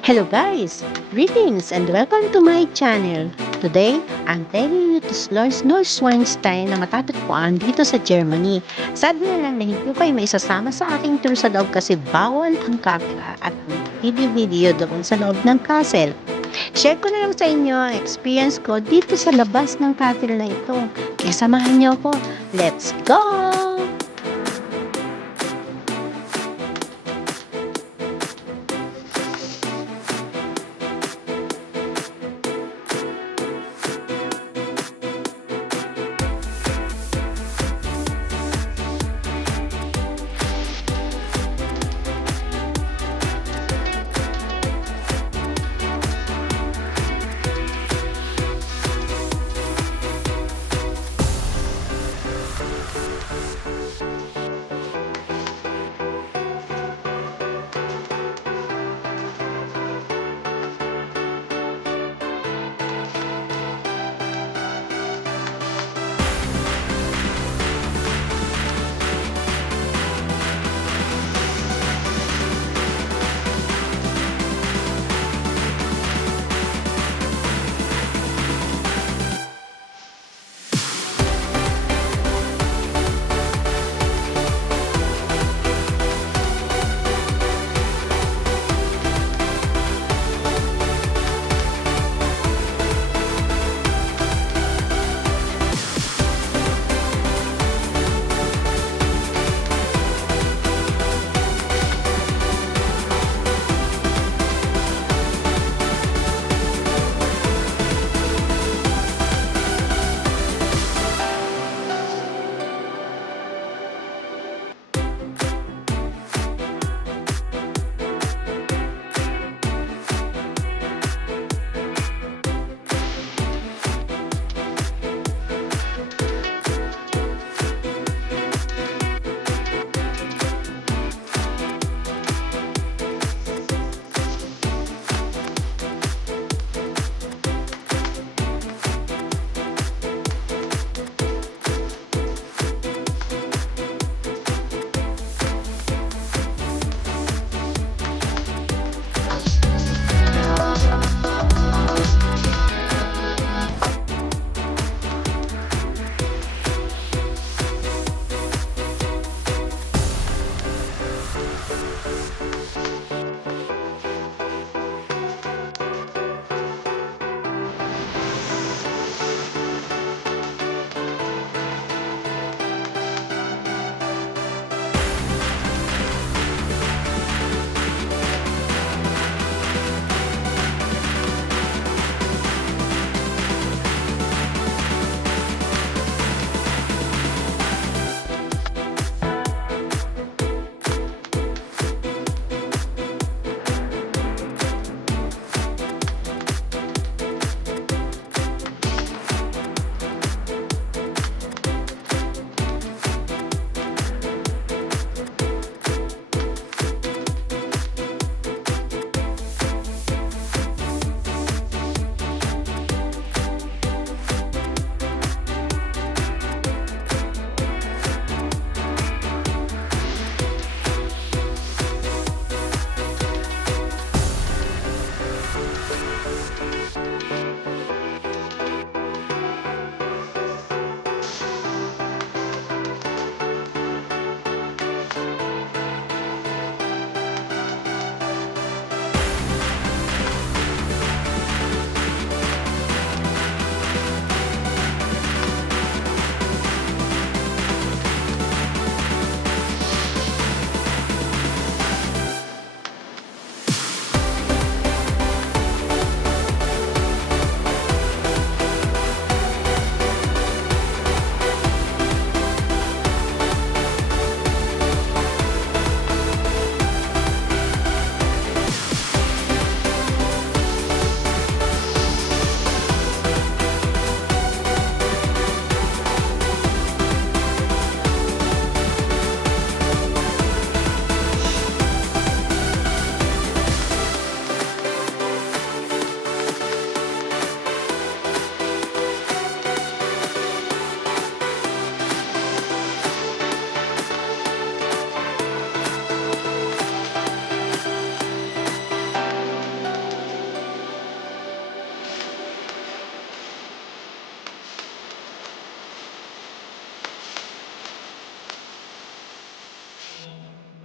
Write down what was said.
Hello guys! Greetings and welcome to my channel. Today, I'm taking you to Neuschwanstein na matatagpuan dito sa Germany. Sad na lang na hindi ko kayo maisasama sa aking tour sa loob kasi bawal ang camera at video doon sa loob ng castle. Share ko na lang sa inyo ang experience ko dito sa labas ng castle na ito. Kaya samahan niyo ako. Let's go!